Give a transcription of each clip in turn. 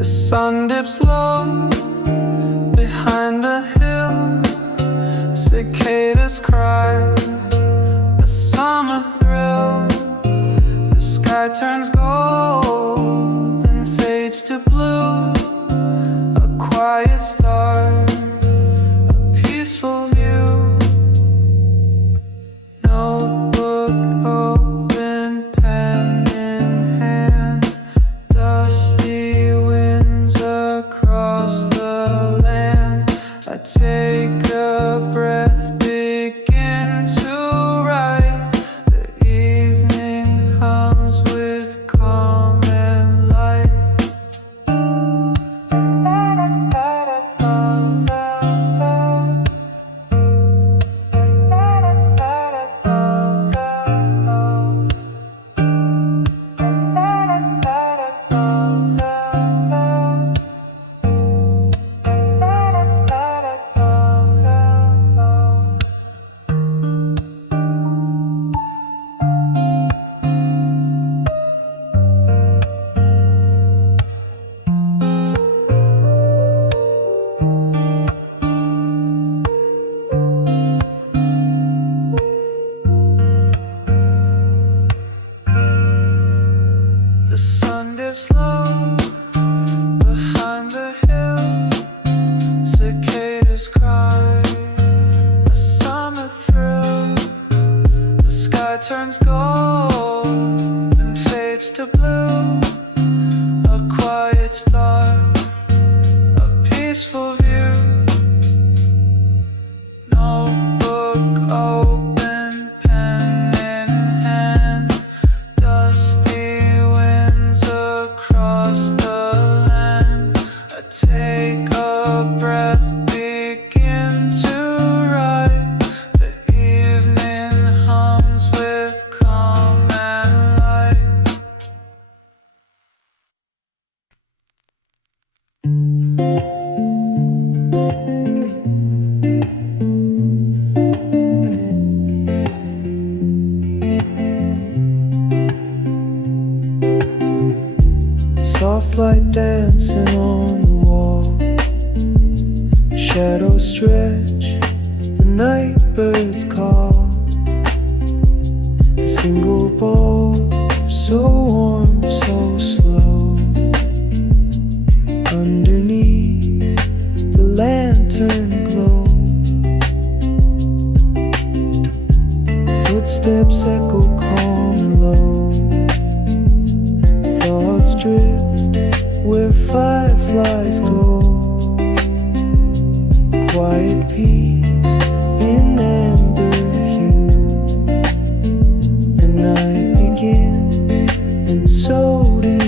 The sun dips low behind the hill. Cicadas cry, a summer thrill. The sky turns gold, then fades to blue. A quiet star, a peaceful view. Notebook open, pen in hand. Dusty winds across the land. I take a breath, begin to write. The evening hums with calm and light. The sun dips low behind the hill. Cicadas cry, a summer thrill. The sky turns gold, then fades to blue. A quiet star, a peaceful view. Notebook open, pen in hand. Dusty winds across the land. I take a breath, begin to write. The evening hums with calm and light. Soft light dancing on the wall. Shadows stretch, the night birds call. A single ball, so warm, so slow. Underneath the lantern glow. Footsteps echo calm and low. Thoughts drift where fireflies go. Quiet peace in amber hue. The night begins, and so do you.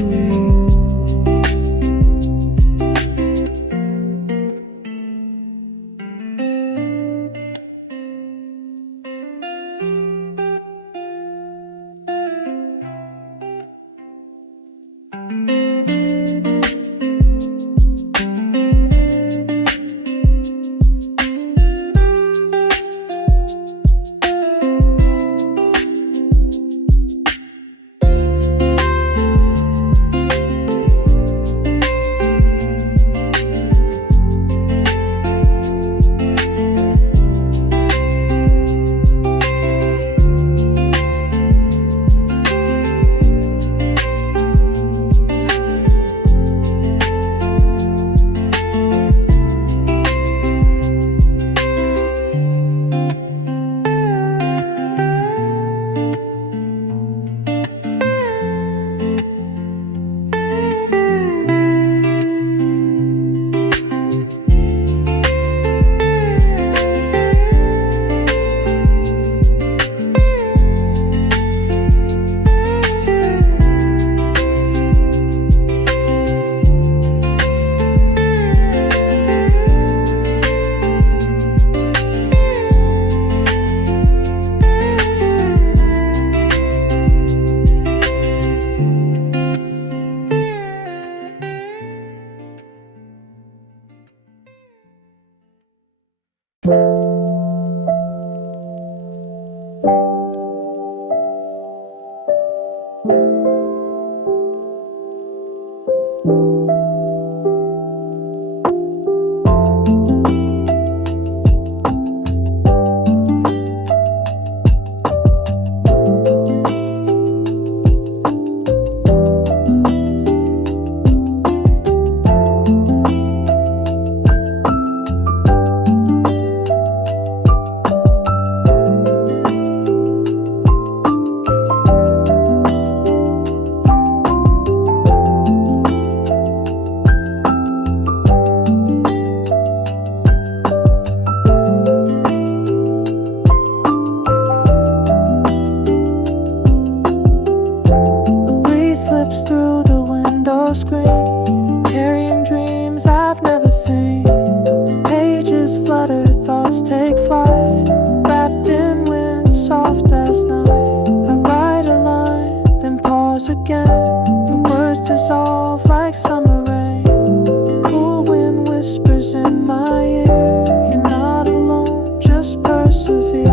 again. The words dissolve like summer rain. Cool wind whispers in my ear. You're not alone, just persevere.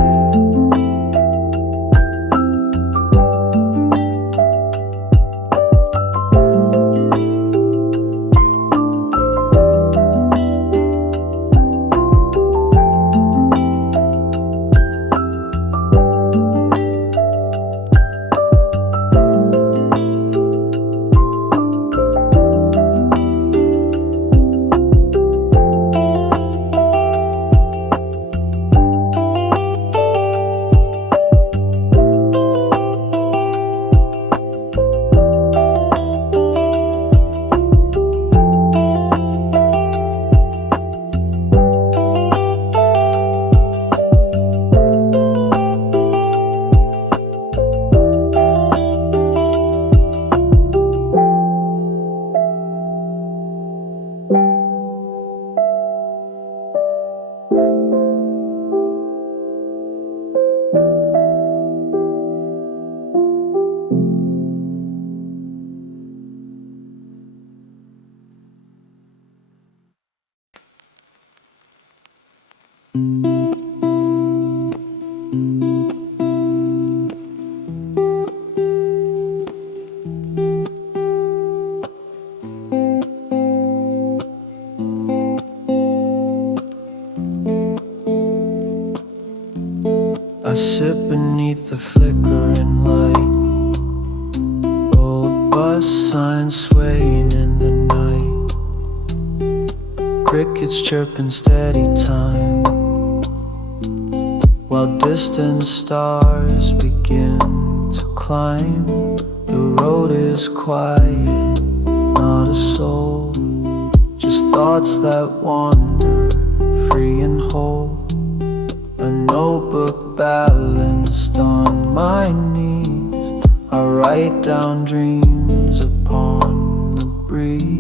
I sit beneath the flickering light. Old bus signs swaying in the night. Crickets chirping steady time, while distant stars begin to climb. The road is quiet, not a soul, just thoughts that wander, free and whole. A notebook balanced on my knees, I write down dreams upon the breeze.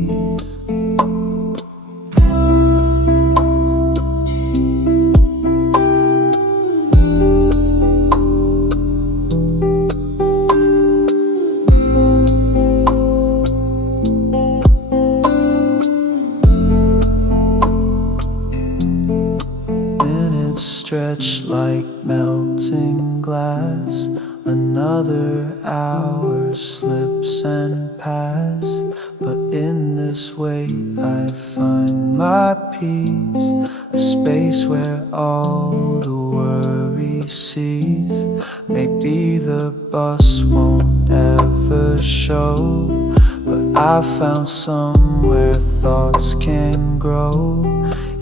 Stretched like melting glass, another hour slips and pass. But in this way I find my peace, a space where all the worry cease. Maybe the bus won't ever show, but I found somewhere thoughts can grow.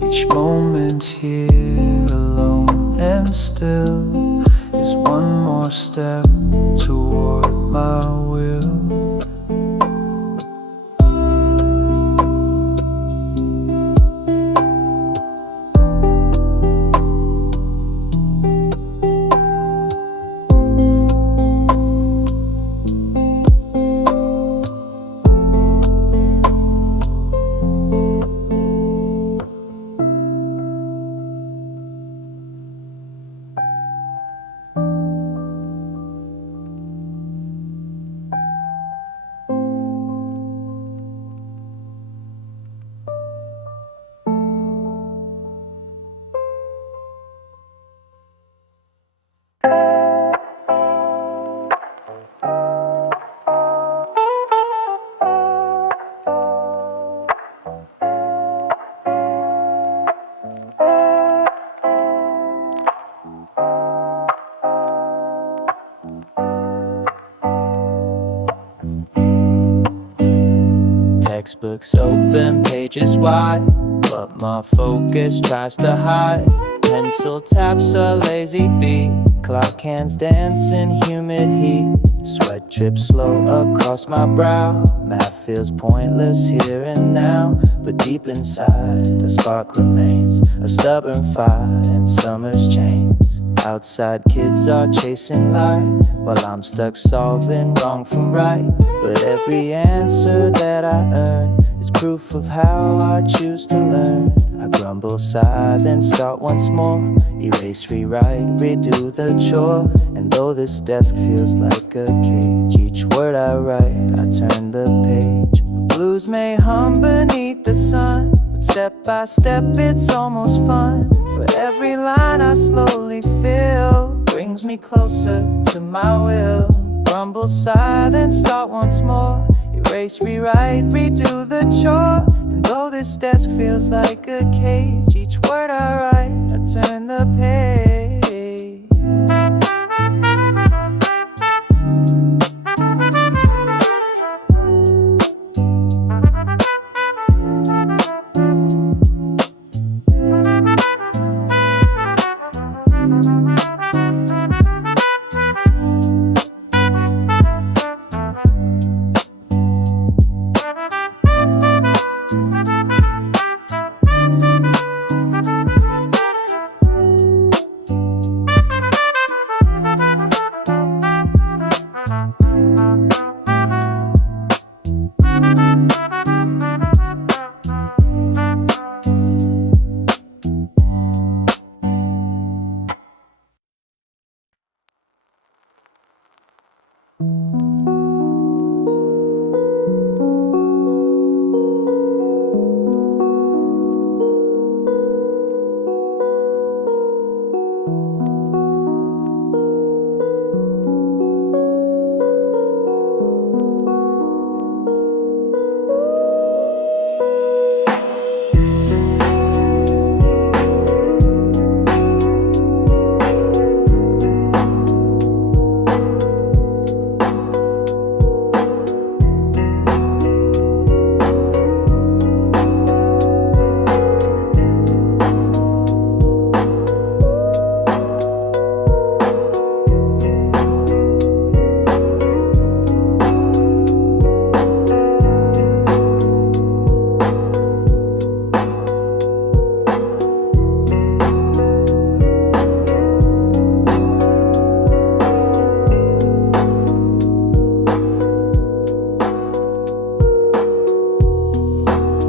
Each moment here alone and still is one more step toward my will. Textbooks open, pages wide, but my focus tries to hide. Pencil taps a lazy beat, clock hands dance in humid heat. Sweat drips slow across my brow. Math feels pointless here and now, but deep inside a spark remains, a stubborn fire in summer's chains. Outside kids are chasing light, while I'm stuck solving wrong from right. But every answer that I earn is proof of how I choose to learn. I grumble, sigh, then start once more. Erase, rewrite, redo the chore. And though this desk feels like a cage, each word I write, I turn the page. Blues may hum beneath the sun, but step by step it's almost fun. For every line I slowly fill brings me closer to my will. Grumble, sigh, then start once more. Erase, rewrite, redo the chore. And though this desk feels like a cage, each word I write, I turn the page.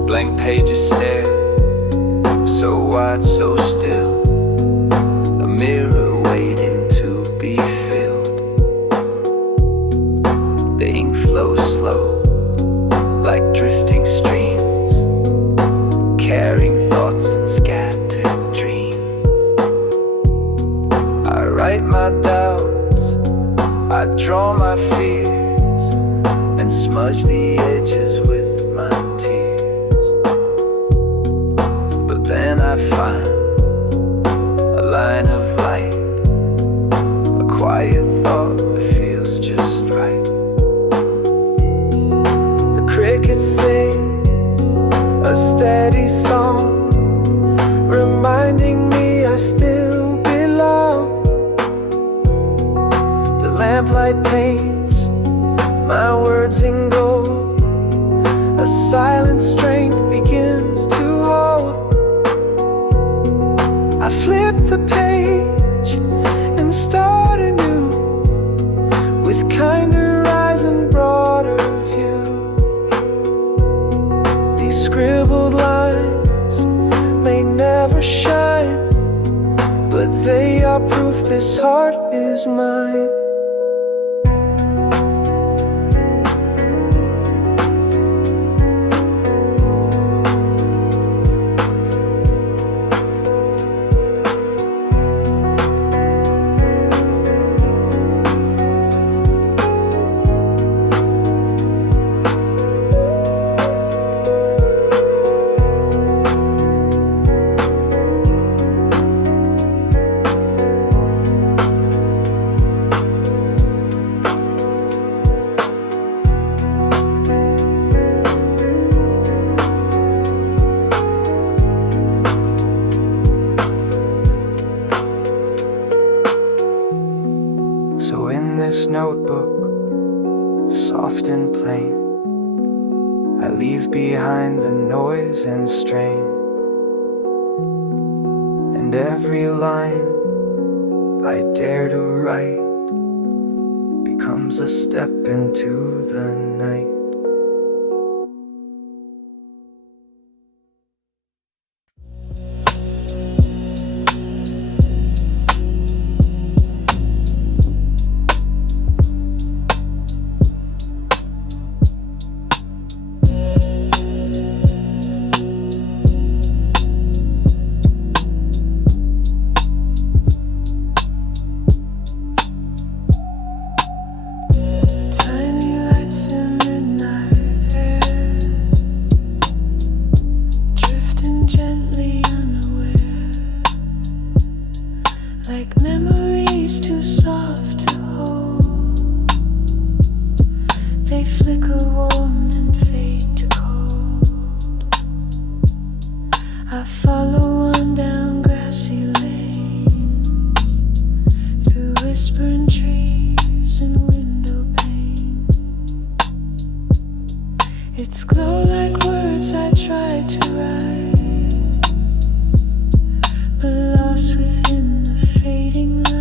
Blank pages stare, so wide, so still. A mirror waiting to be filled. The ink flows slow, like drifting streams, carrying thoughts and scattered dreams. I write my doubts, I draw my fears, and smudge the edges with my tears. Then I find a line of light, a quiet thought that feels just right. The crickets sing a steady song, reminding me I still belong. The lamplight paints my words in gold, a silent strength begins to hold. I flip the page and start anew, with kinder eyes and broader view. These scribbled lines may never shine, but they are proof this heart is mine. So in this notebook, soft and plain, I leave behind the noise and strain. And every line I dare to write becomes a step into the night. flicker warm and fade to cold. I follow on down grassy lanes, through whispering trees and window panes. It's glow like words I tried to write, but lost within the fading light.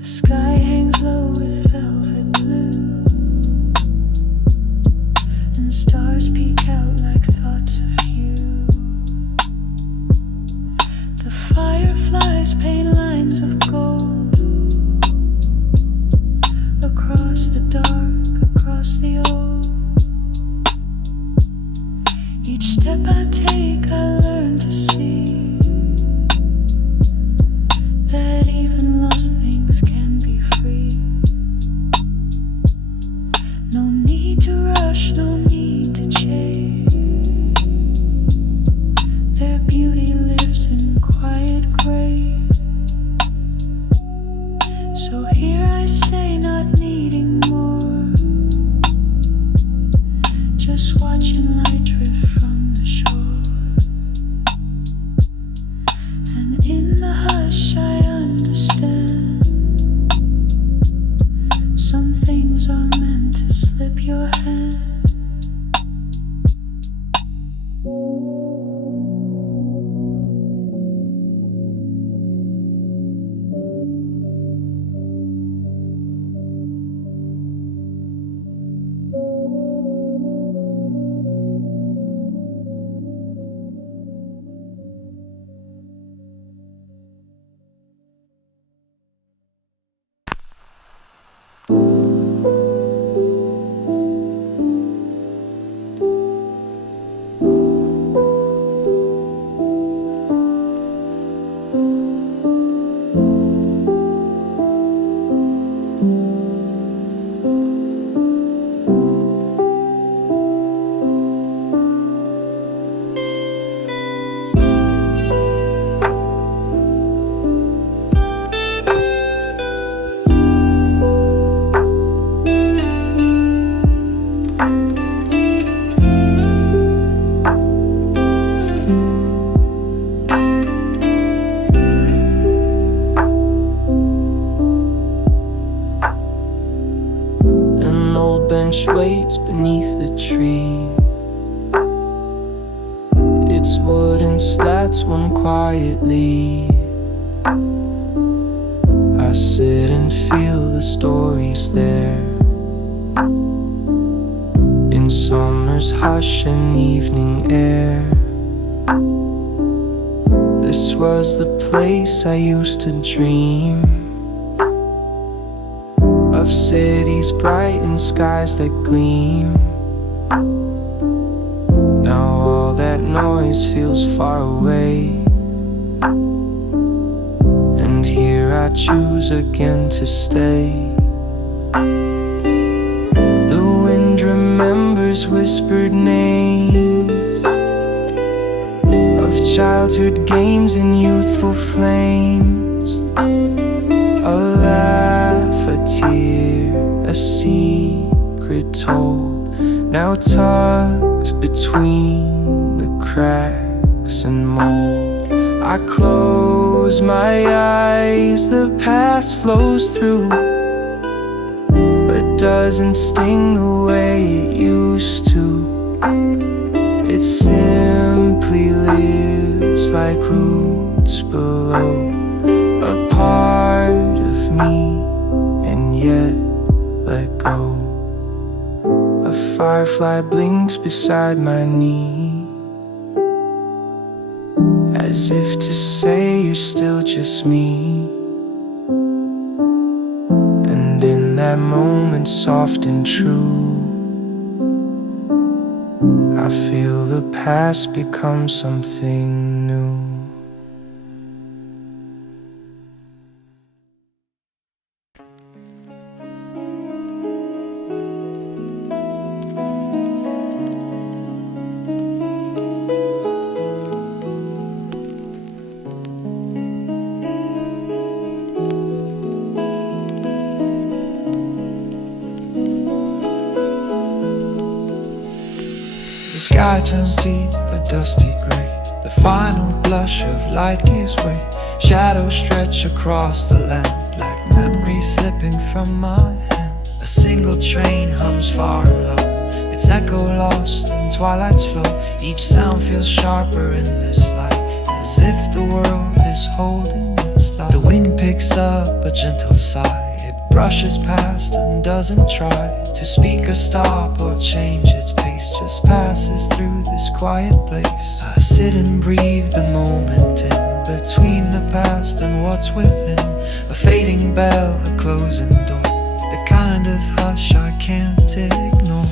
The sky hangs low with velvet blue, and stars peek out like thoughts of you. The fireflies paint lines of gold across the dark, across the old. Each step I take, I learn to see that even lost things can be free. No need to rush, no need to chase. Their beauty lives in quiet grace. So here I stay, not needing more, just watching light drift from the shore. And in the hush I understand, some things are meant to slip your hand. An old bench waits beneath the tree. Its wooden slats one quietly. I sit and feel the stories there, in summer's hush and evening air. This was the place I used to dream of, cities bright and skies that gleam. Now all that noise feels far away, and here I choose again to stay. The wind remembers whispered names of childhood games and youthful flames. A laugh, a tear, a secret told, now tucked between the cracks and mold. I close my eyes, the past flows through, but doesn't sting the way it used to. It simply lives like roots below, a part of me, and yet let go. A firefly blinks beside my knee, as if to say you're still just me. And in that moment, soft and true, I feel the past become something new. The sky turns deep, a dusty gray. The final blush of light gives way. Shadows stretch across the land, like memories slipping from my hand. A single train hums far and low, its echo lost in twilight's flow. Each sound feels sharper in this light, as if the world is holding its light. The wind picks up a gentle sigh, it brushes past and doesn't try to speak or stop or change its pace, just passes through this quiet place. I sit and breathe the moment in, between the past and what's within. A fading bell, a closing door, the kind of hush I can't ignore.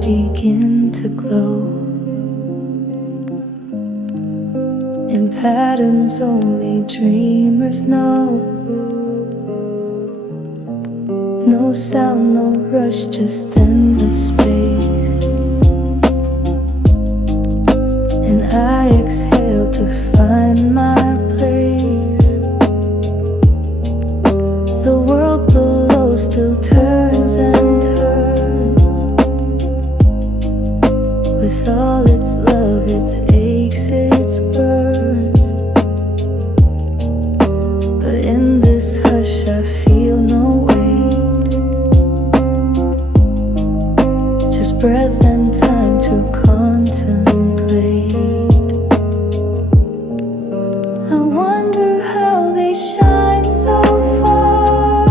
Begin to glow in patterns only dreamers know. No sound, no rush, just endless space. And I exhale to find my place. The world below still turns and turns, with all its love, its aches, its burns. But in this hush I feel no weight, just breath and time to contemplate. I wonder how they shine so far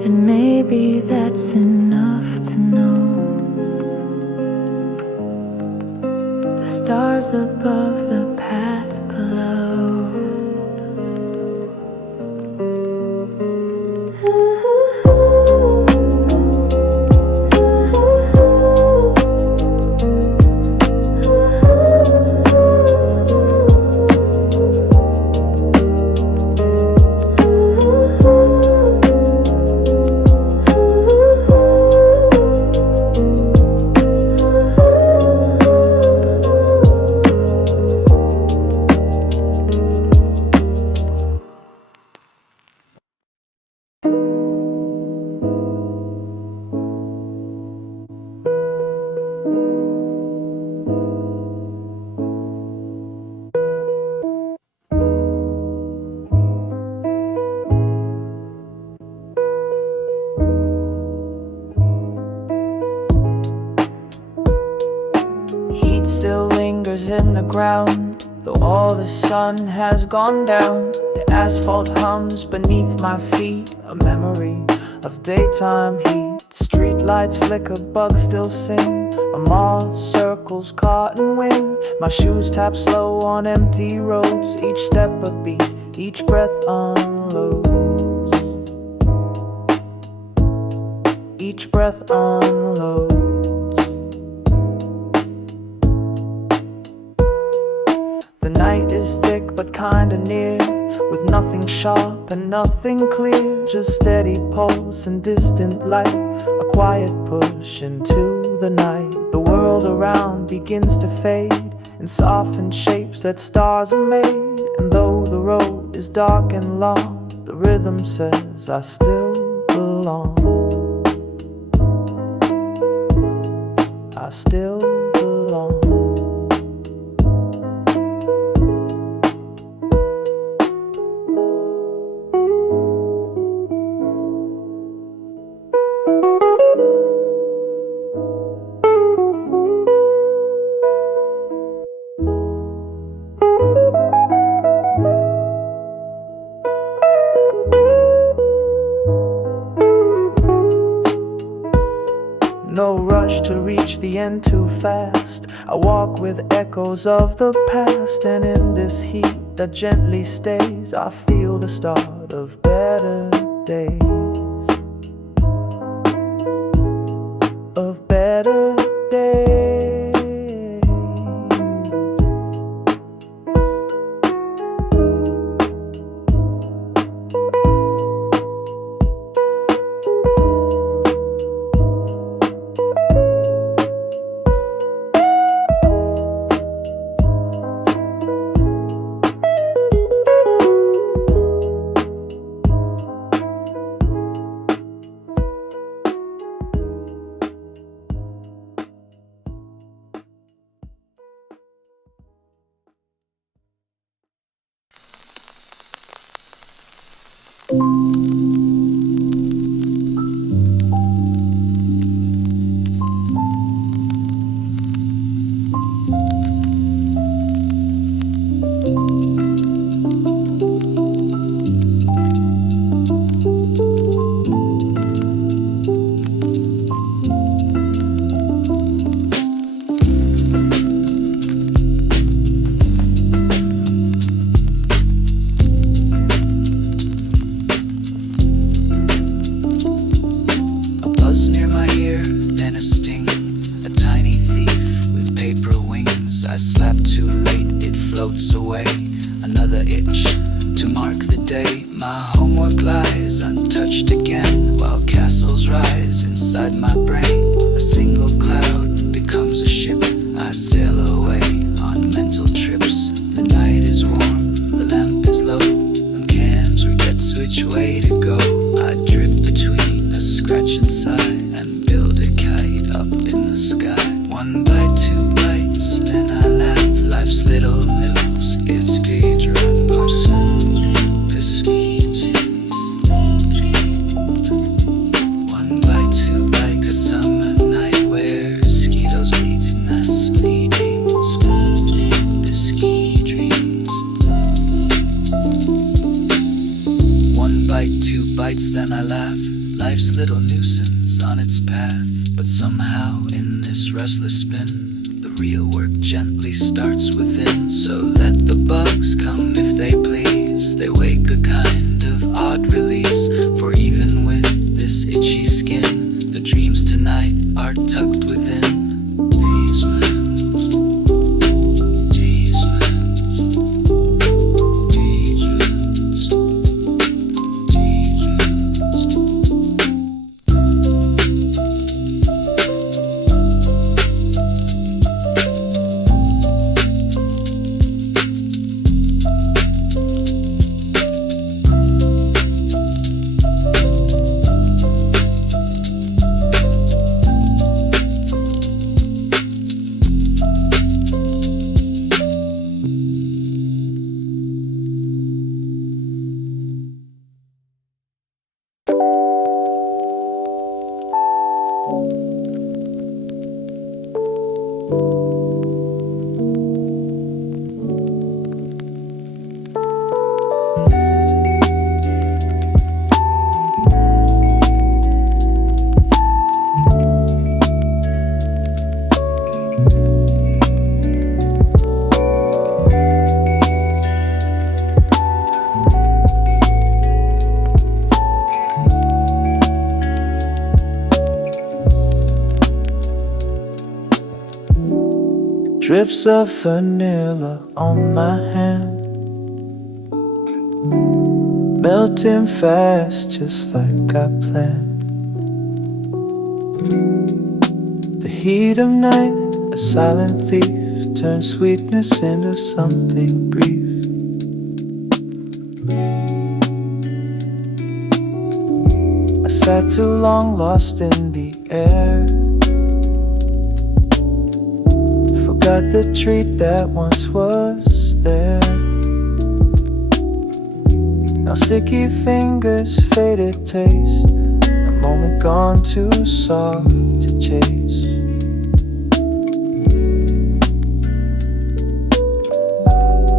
And maybe that's enough to know the stars above, the path below. Heat still lingers in the ground, though all the sun has gone down. The asphalt hums beneath my feet, a memory of daytime heat. Streetlights flicker, bugs still sing, a moth circles caught in wind. My shoes tap slow on empty roads, each step a beat, each breath unloads. Each breath unloads. The night is thick but kinda near, with nothing sharp and nothing clear, just steady pulse and distant light, a quiet push into the night. The world around begins to fade in softened shapes that stars are made, and though the road is dark and long, the rhythm says I still belong. I still belong. No rush to reach the end too fast. I walk with echoes of the past, and in this heat that gently stays, I feel the start of better days. Of better days. floats away. Another itch to mark the day. My homework lies untouched again, while castles rise inside my brain. A single cloud becomes a ship. I sail away on mental trips. The night is warm, the lamp is low. On cams forgets which way to go. I drift between a scratch and sigh and build a kite up in the sky. One bite, two bites, then I laugh. Life's little news, it's greed runs but one bite, two bite, a summer night where mosquitoes beats nestly dreams, biscuit dreams. One bite, two bites, then I laugh. Life's little nuisance on its path, but somehow in this restless spin, the real work gently starts within. So let the bugs come if they please, they wake a kind of odd release. For even with this itchy skin, the dreams tonight are tucked within. Drips of vanilla on my hand, melting fast just like I planned. The heat of night, a silent thief, turns sweetness into something brief. I sat too long lost in the air, forgot the treat that once was there. Now sticky fingers, faded taste, a moment gone too soft to chase.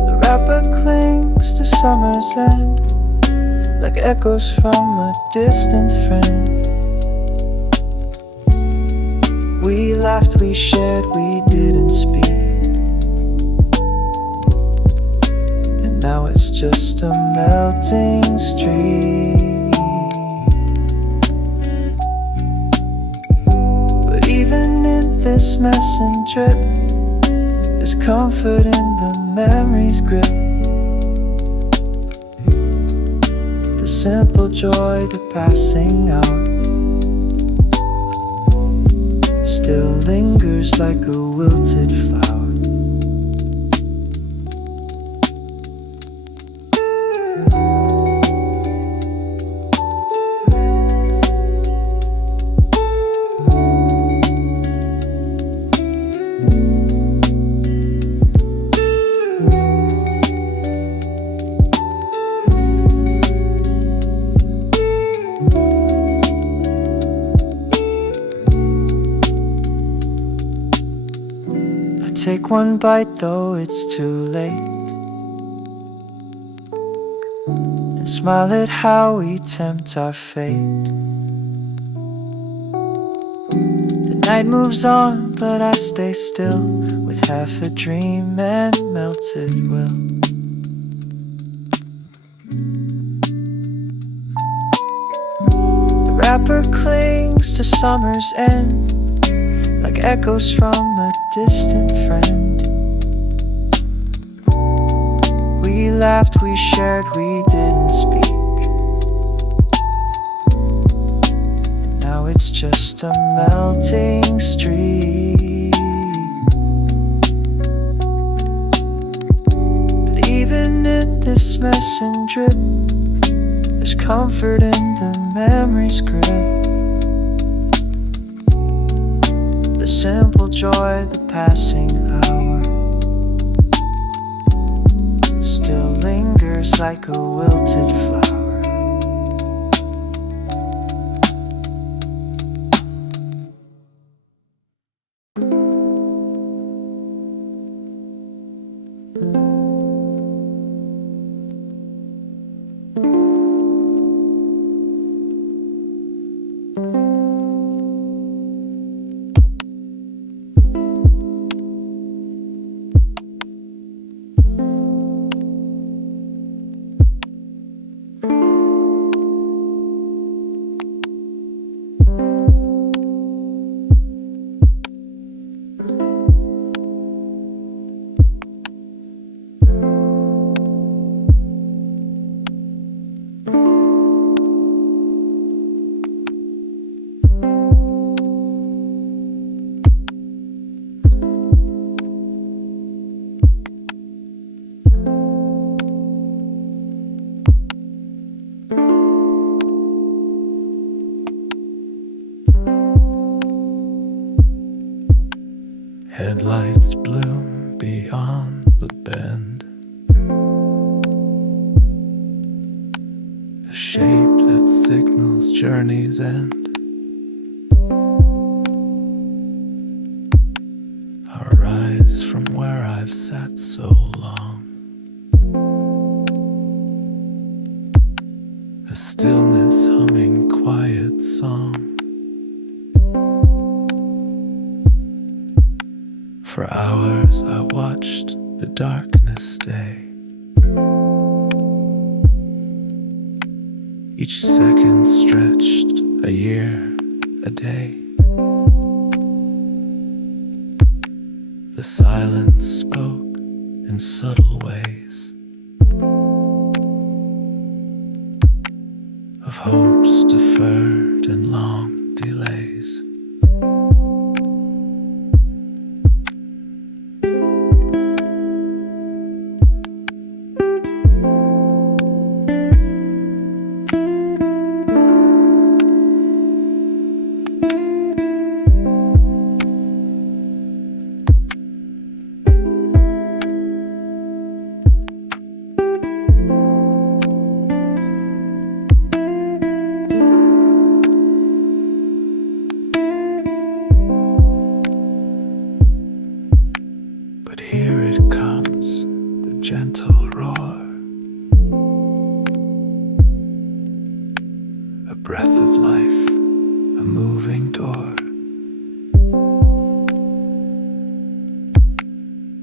The wrapper clings to summer's end, like echoes from a distant friend. We laughed, we shared, we didn't speak, and now it's just a melting street. But even in this mess and drip, there's comfort in the memory's grip. The simple joy, the passing hour, still lingers like a wilted flower. Take one bite though it's too late, and smile at how we tempt our fate. The night moves on, but I stay still, with half a dream and melted will. The wrapper clings to summer's end, like echoes from a distant friend. We laughed, we shared, we didn't speak, and now it's just a melting street. But even in this mess and drip, there's comfort in the memory's grip. The simple joy, the passing hour, still lingers like a wilted flower. Headlights bloom beyond the bend, a shape that signals journey's end. I rise from where I've sat so long, a stillness humming quiet song. For hours I watched the darkness stay, each second stretched a year, a day. The silence spoke in subtle ways of hopes deferred and long delays. But here it comes, the gentle roar, a breath of life, a moving door.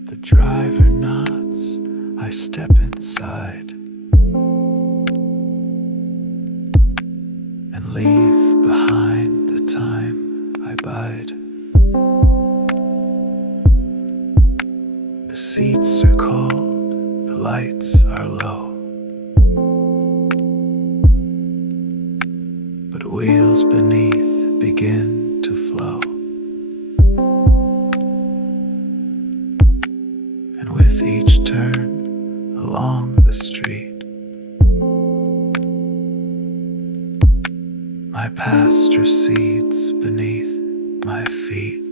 The driver nods, I step inside and leave behind the time I bide. The seats are cold, the lights are low, but wheels beneath begin to flow. And with each turn along the street, my past recedes beneath my feet.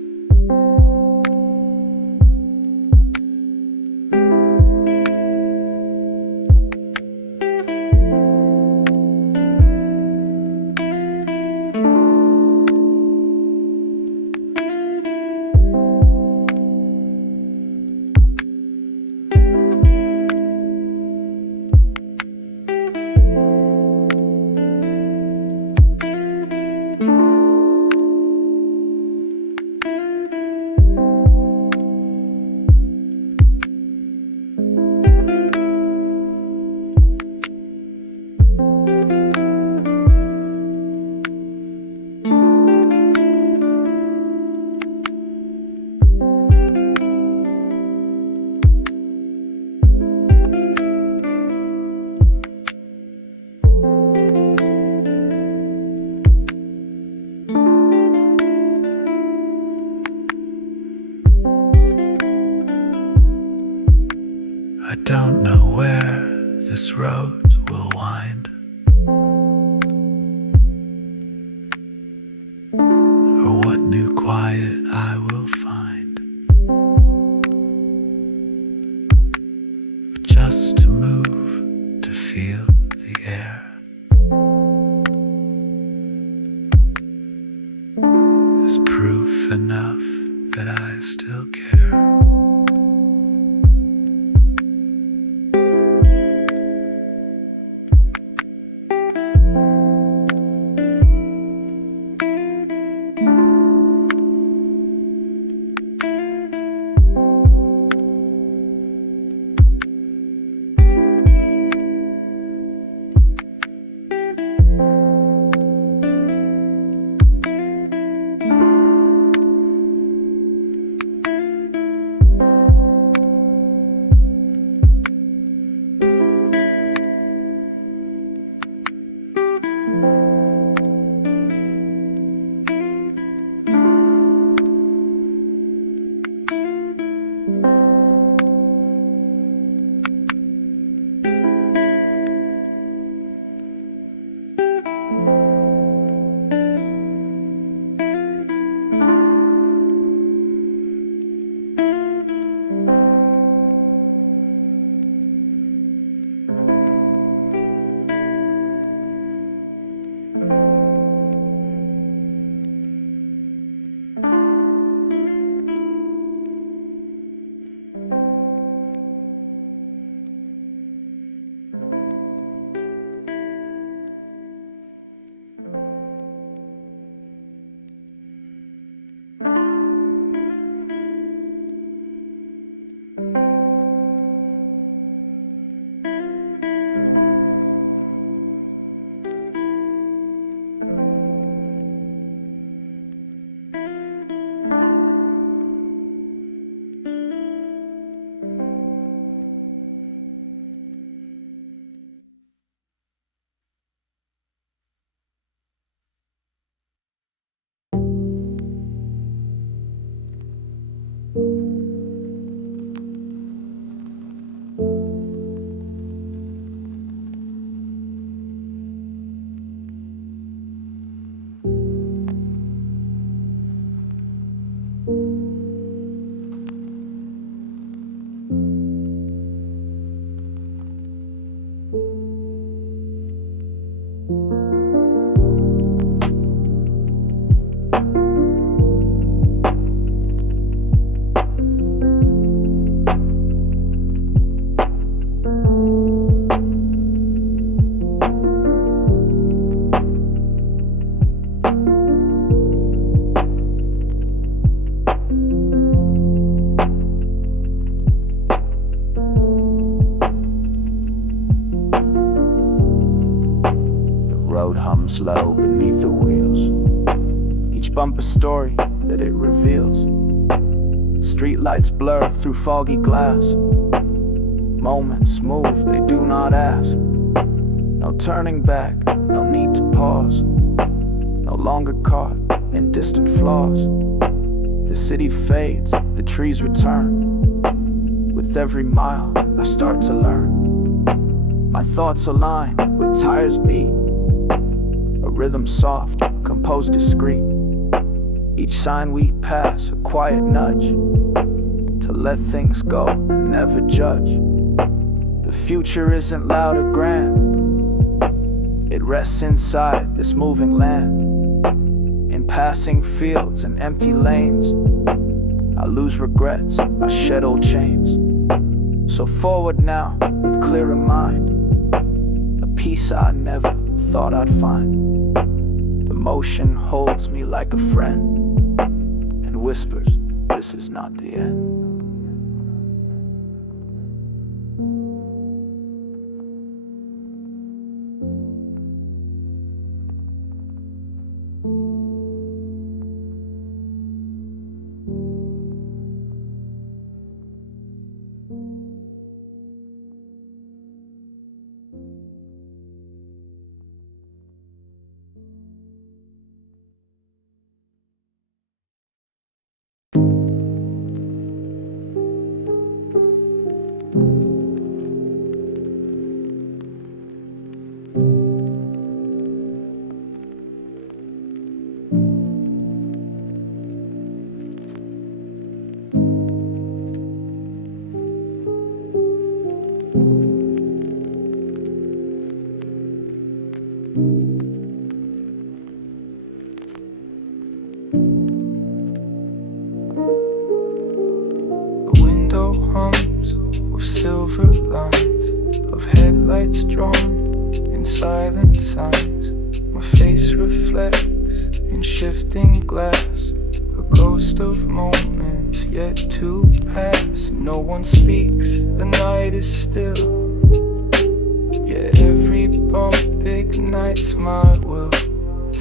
I don't know where this road will wind, or what new quiet I will find. But just to move, to feel the air, is proof enough that I still care. each bumper story that it reveals. Streetlights blur through foggy glass. Moments move, they do not ask. No turning back, no need to pause. No longer caught in distant flaws. The city fades, the trees return. With every mile, I start to learn. My thoughts align with tires beat. A rhythm soft, composed discreet. Each sign we pass, a quiet nudge to let things go and never judge. The future isn't loud or grand. It rests inside this moving land. In passing fields and empty lanes, I lose regrets, I shed old chains. So forward now, with clearer mind, a peace I never thought I'd find. The motion holds me like a friend and whispers, this is not the end. Silver lines of headlights drawn in silent signs. My face reflects in shifting glass, a ghost of moments yet to pass. No one speaks, the night is still, yet every bump ignites my will.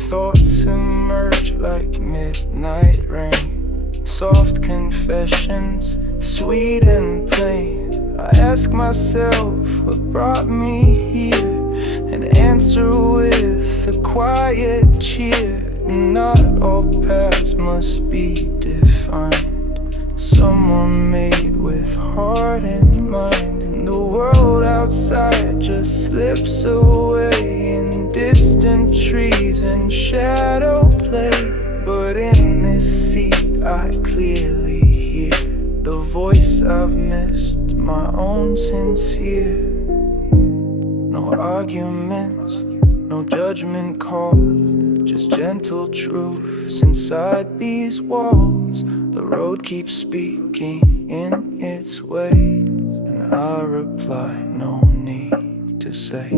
Thoughts emerge like midnight rain, soft confessions, sweet and plain. I ask myself what brought me here, and answer with a quiet cheer. Not all paths must be defined. Some are made with heart and mind, and the world outside just slips away in distant trees and shadow play. But in this seat I clearly hear the voice I've missed, my own sincere. No arguments, no judgment calls, just gentle truths inside these walls. The road keeps speaking in its way, and I reply, no need to say.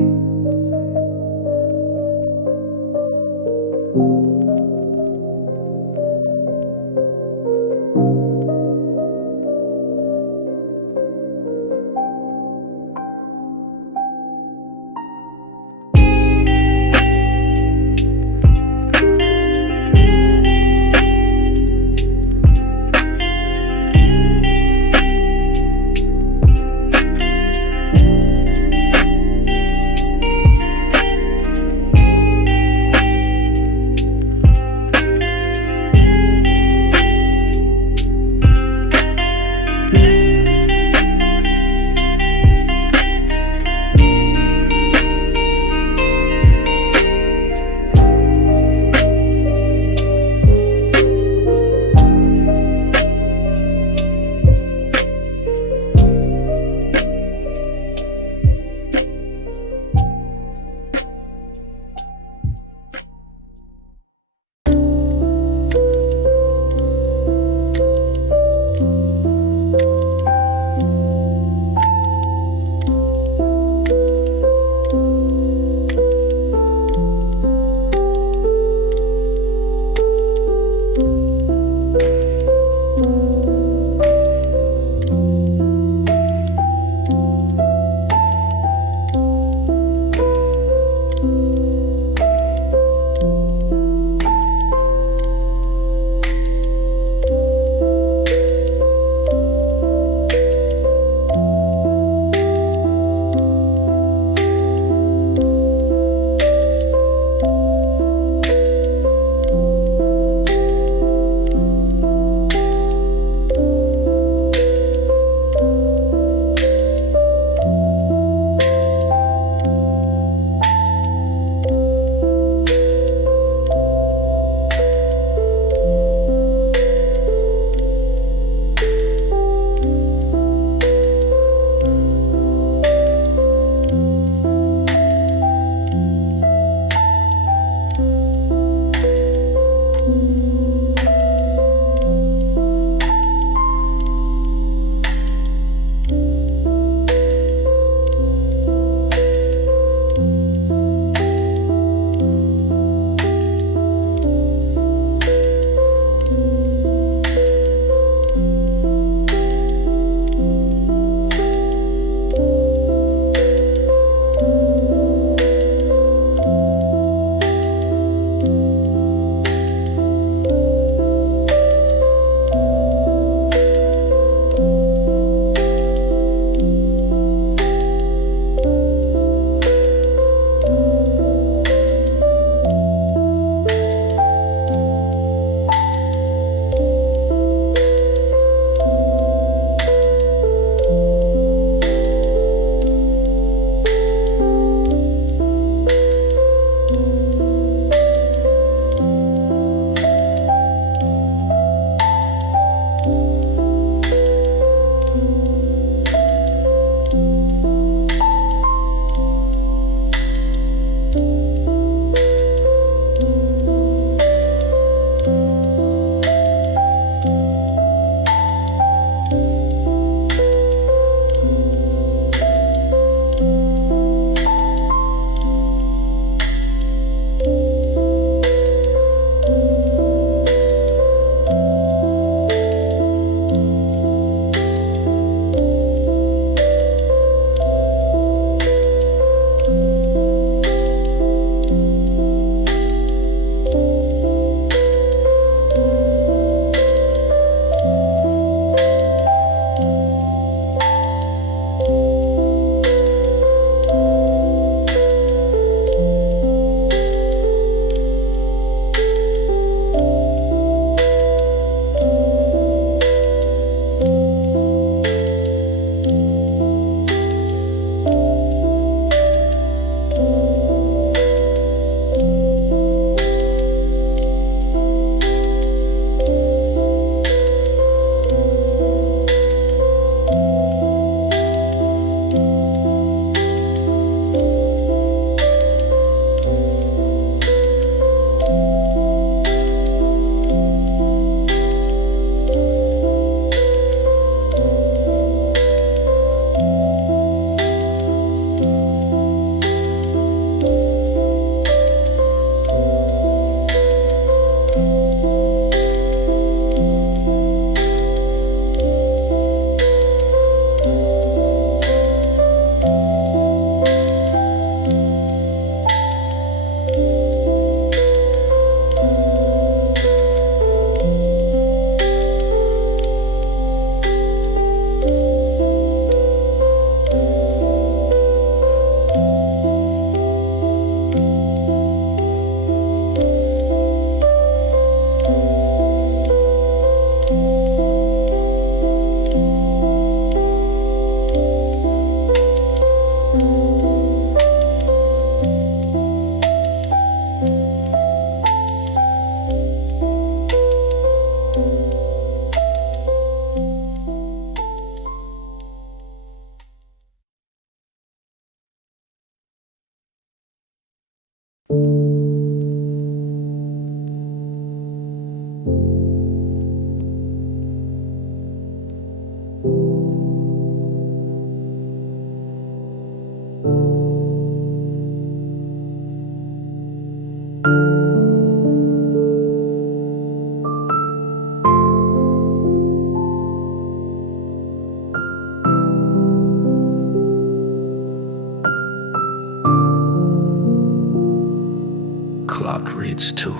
fades too.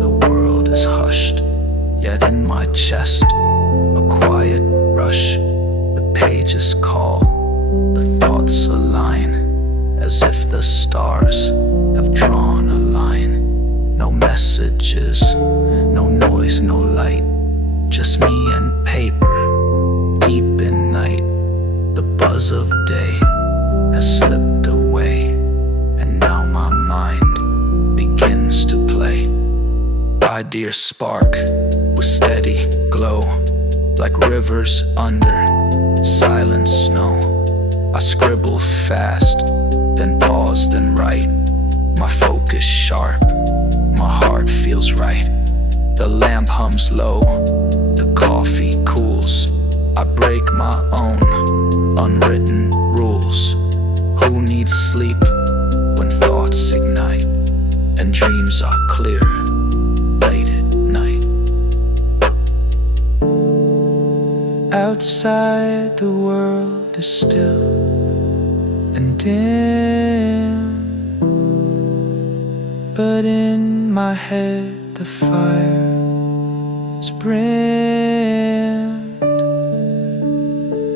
The world is hushed, yet in my chest, a quiet rush. The pages call, the thoughts align, as if the stars have drawn a line. No messages, no noise, no light, just me and paper, deep in night. The buzz of day has slipped away, and now my mind begins to play. Idea spark with steady glow, like rivers under silent snow. I scribble fast, then pause, then write. My focus sharp, my heart feels right. The lamp hums low, the coffee cools. I break my own unwritten rules. Who needs sleep when thoughts ignite and dreams are clear late at night? Outside the world is still and dim, but in my head the fire's brimmed.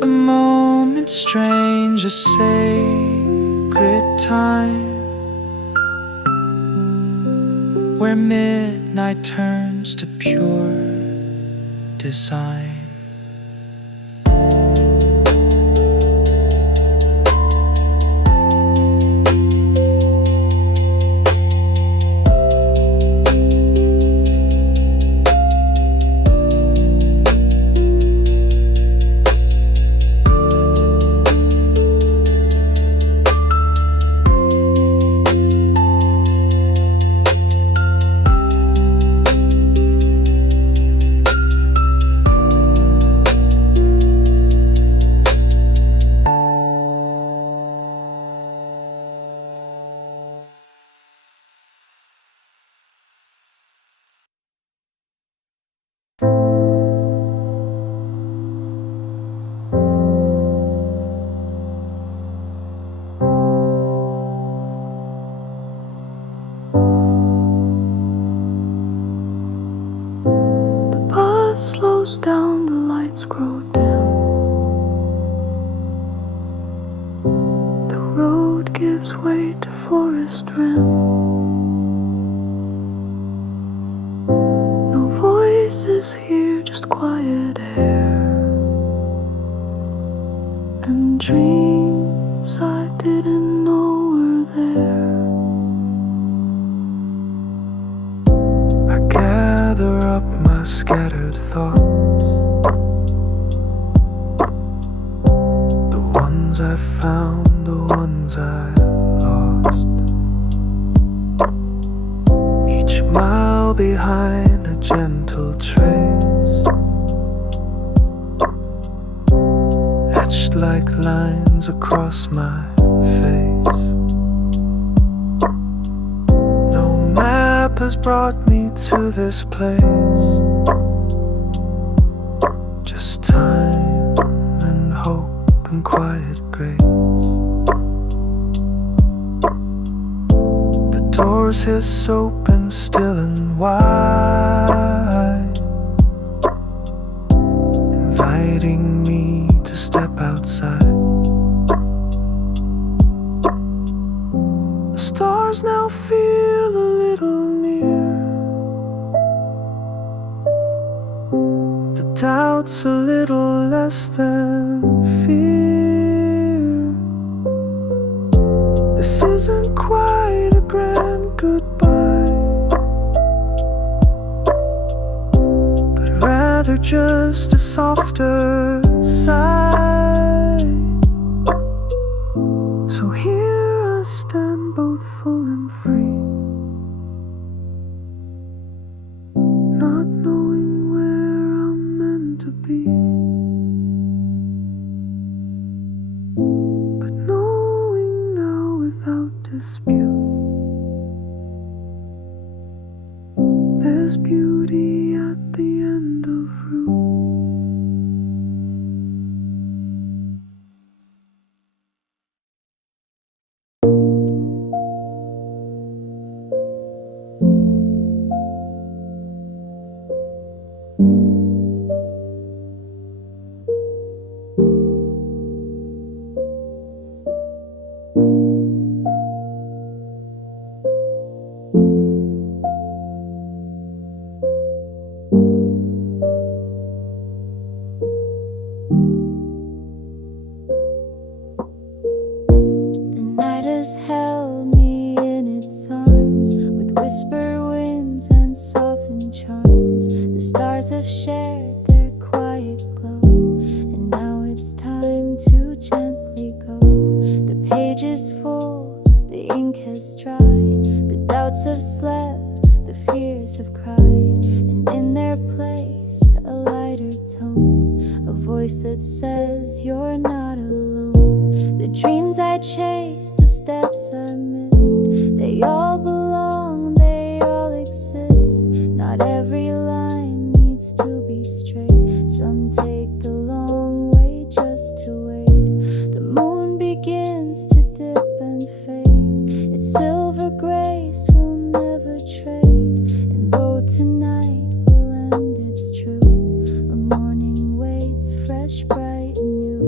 A moment strange, a sacred time, where midnight turns to pure design. Scattered thoughts, the ones I found, the ones I lost. Each mile behind a gentle trace, etched like lines across my face. No map has brought me to this place, just time and hope and quiet grace. The doors hiss open still and wide, inviting me to step outside. The stars now feel a little near, doubt's a little less than fear. This isn't quite a grand goodbye, but rather just a softer sigh. So here I stand, both full and free, not knowing to be, but knowing now without dispute, there's beauty at the end of route. stars have shared their quiet glow, and now it's time to gently go. The page is full, the ink has dried, the doubts have slept, the fears have cried, and in their place a lighter tone, a voice that says you're not alone. The dreams I chased, the steps I missed, they all belong, they all exist. Not every line needs to be straight, some take the long way just to wait. The moon begins to dip and fade, its silver grace will never trade. And though tonight will end, it's true, a morning waits fresh, bright and new.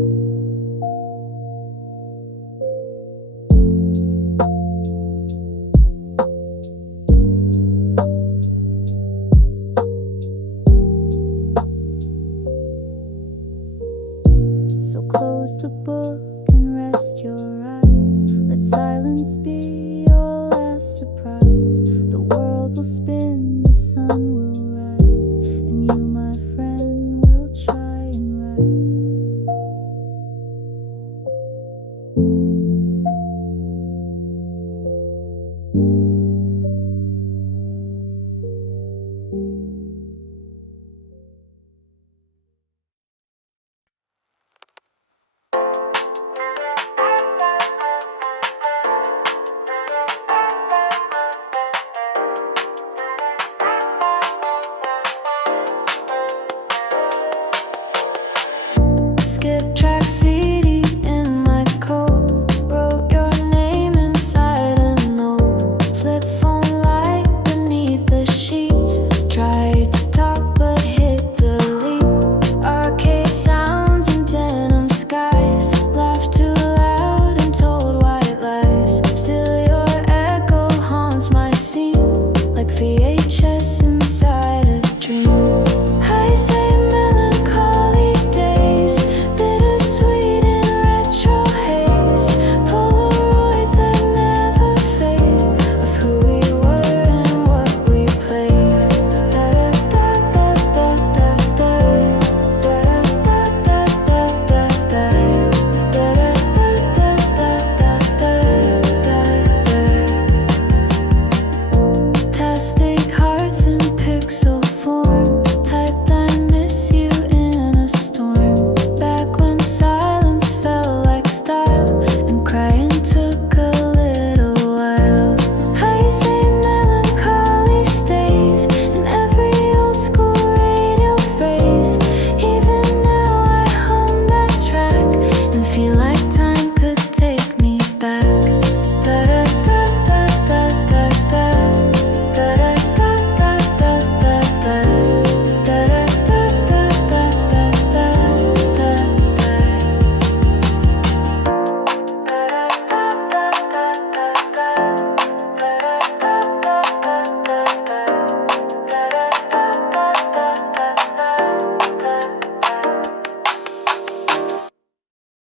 So close the book and rest your eyes. Let silence be your last surprise. The world will spin, the sun will rise, and you, my friend, will try and rise. Skip